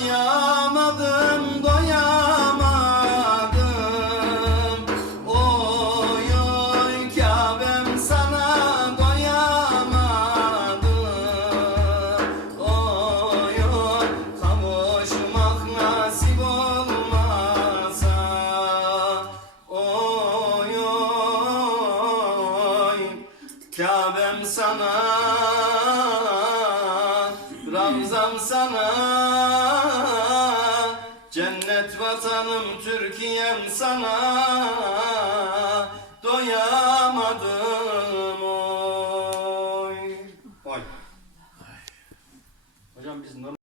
doyamadım doyamadım. Oy oy Kabe'm sana doyamadım. Oy kavuşmak nasip olmasa. Oy oy Kabe'm sana Anam sana Cennet vatanım Türkiye'm sana. Doyamadım oy. Oy. Hocam biz normal